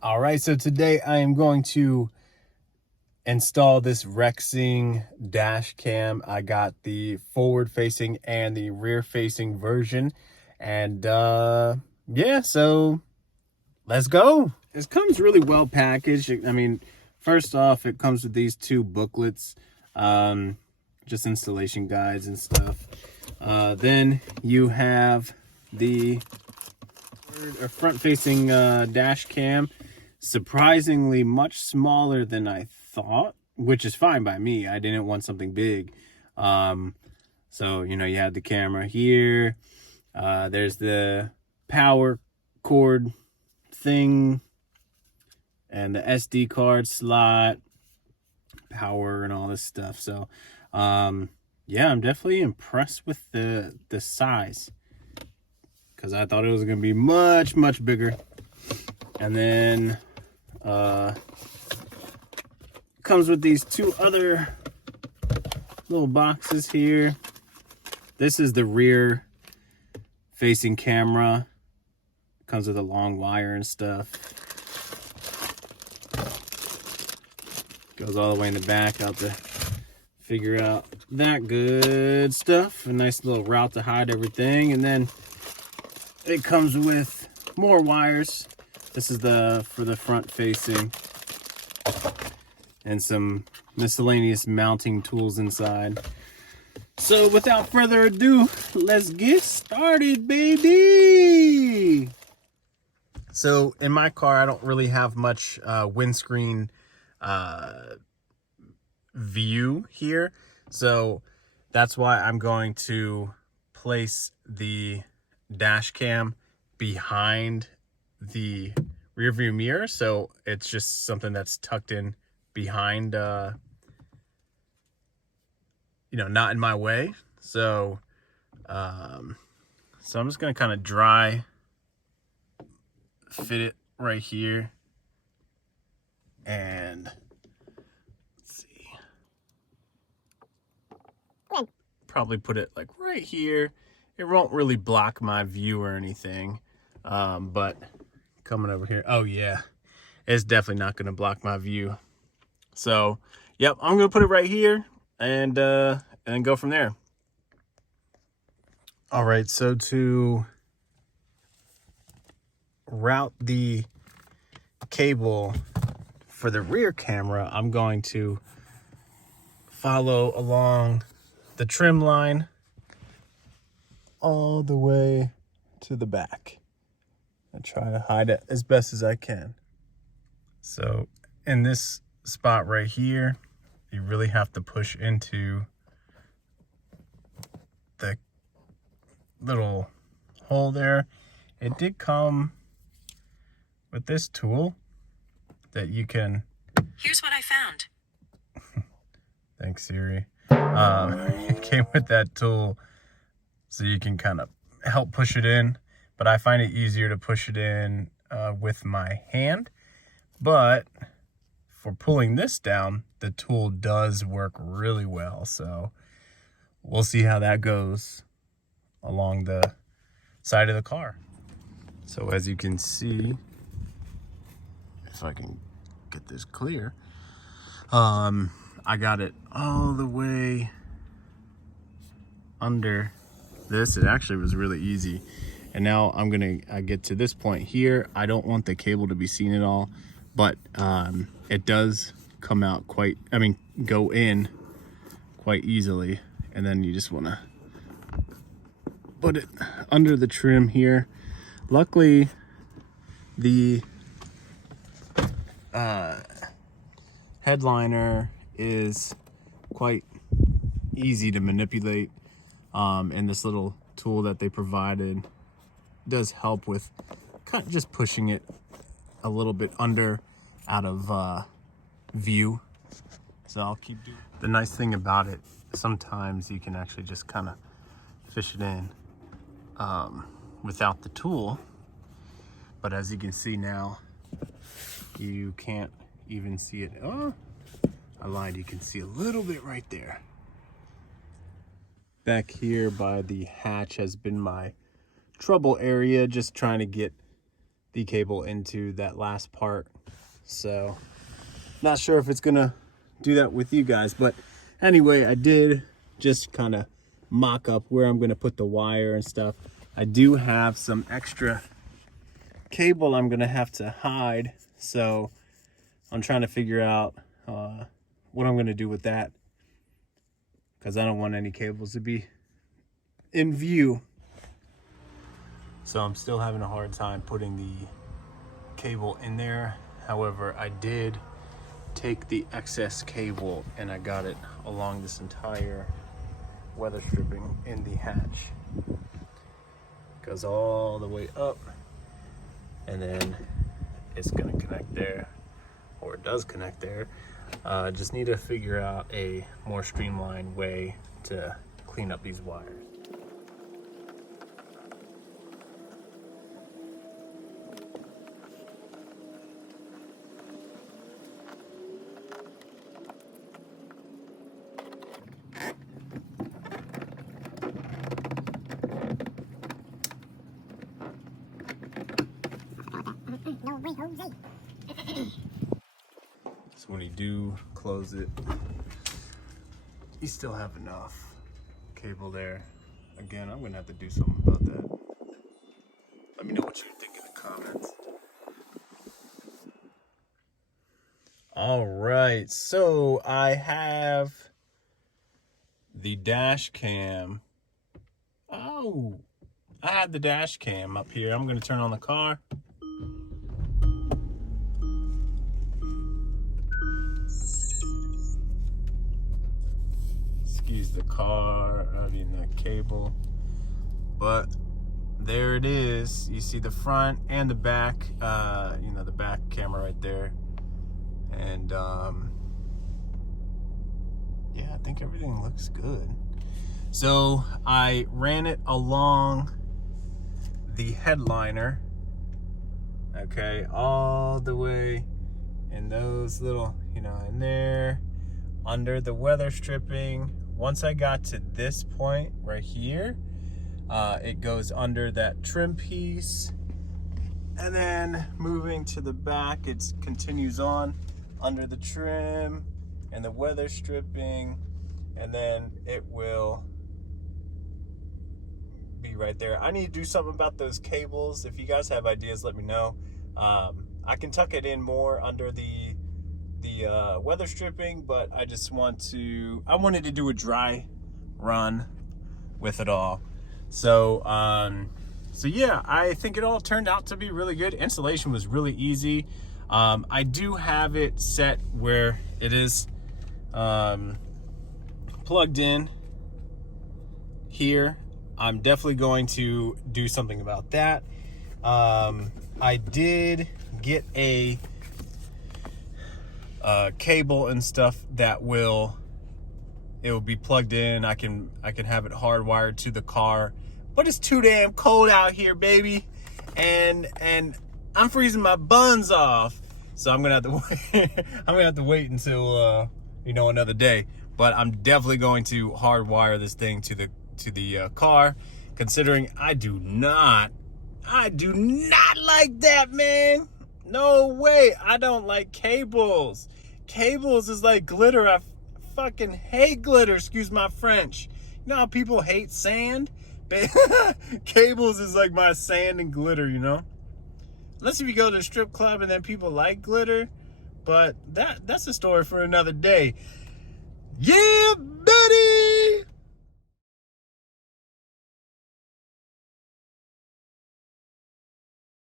All right, so today I am going to install this Rexing dash cam. I got the forward facing and the rear facing version. And yeah, so let's go. This comes really well packaged. I mean, first off, it comes with these two booklets, just installation guides and stuff. Then you have the front-facing dash cam, surprisingly much smaller than I thought, which is fine by me. I didn't want something big. So, you know, you have the camera here. There's the power cord thing and the SD card slot, power and all this stuff. So, yeah, I'm definitely impressed with the size, because I thought it was going to be much bigger. And then comes with these two other little boxes here. This is the rear facing camera. Comes with a long wire and stuff. Goes all the way in the back. I'll have to figure out that good stuff. A nice little route to hide everything. And then it comes with more wires. This is for the front facing, and some miscellaneous mounting tools inside. So without further ado, let's get started, baby. So in my car, I don't really have much windscreen view here. So that's why I'm going to place the dash cam behind the rear view mirror, so it's just something that's tucked in behind, you know, not in my way. So I'm just gonna kind of dry fit it right here, and let's see, probably put it like right here. It won't really block my view or anything, but coming over here, oh yeah, it's definitely not going to block my view. So yep, I'm going to put it right here, and then go from there. All right, so to route the cable for the rear camera, I'm going to follow along the trim line all the way to the back and try to hide it as best as I can. So in this spot right here, you really have to push into the little hole there. It did come with this tool that you can... Here's what I found. Thanks, Siri. It came with that tool so you can kind of help push it in, but I find it easier to push it in with my hand. But for pulling this down, the tool does work really well. So we'll see how that goes along the side of the car. So as you can see, if I can get this clear, I got it all the way under this. It actually was really easy. And now I'm gonna get to this point here. I don't want the cable to be seen at all, but it does come out go in quite easily. And then you just wanna put it under the trim here. Luckily, the headliner is quite easy to manipulate, and this little tool that they provided does help with kind of just pushing it a little bit under out of view. So I'll keep doing it. The nice thing about it, sometimes you can actually just kind of fish it in without the tool, but as you can see now, you can't even see it. Oh, I lied, you can see a little bit right there. Back here by the hatch has been my trouble area, just trying to get the cable into that last part. So not sure if it's gonna do that with you guys, but anyway, I did just kind of mock up where I'm gonna put the wire and stuff. I do have some extra cable I'm gonna have to hide, so I'm trying to figure out what I'm gonna do with that, because I don't want any cables to be in view. So I'm still having a hard time putting the cable in there. However, I did take the excess cable and I got it along this entire weather stripping in the hatch. Goes all the way up, and then it's gonna connect there, or it does connect there. Just need to figure out a more streamlined way to clean up these wires. No way, Jose. So when you do close it, you still have enough cable there. Again, I'm gonna have to do something about that. Let me know what you think in the comments. All right, so I have the dash cam. Oh, I had the dash cam up here. I'm gonna turn on the car. Excuse the cable, but there it is. You see the front and the back, the back camera right there. And yeah, I think everything looks good. So I ran it along the headliner, okay, all the way in those little, in there, under the weather stripping. Once I got to this point right here, it goes under that trim piece, and then moving to the back, it continues on under the trim and the weather stripping, and then it will be right there. I need to do something about those cables. If you guys have ideas, let me know. I can tuck it in more under the weather stripping, but I wanted to do a dry run with it all. So yeah, I think it all turned out to be really good. Installation was really easy. I do have it set where it is plugged in here. I'm definitely going to do something about that. I did get a cable and stuff that will be plugged in. I can have it hardwired to the car, but it's too damn cold out here, baby, and I'm freezing my buns off. So I'm gonna have to wait. I'm gonna have to wait until another day. But I'm definitely going to hardwire this thing to the car, considering I do not like that, man. No way. I don't like cables. Cables is like glitter. I fucking hate glitter. Excuse my French. You know how people hate sand? Cables is like my sand and glitter, Unless if you go to a strip club and then people like glitter. But that's a story for another day. Yeah, buddy!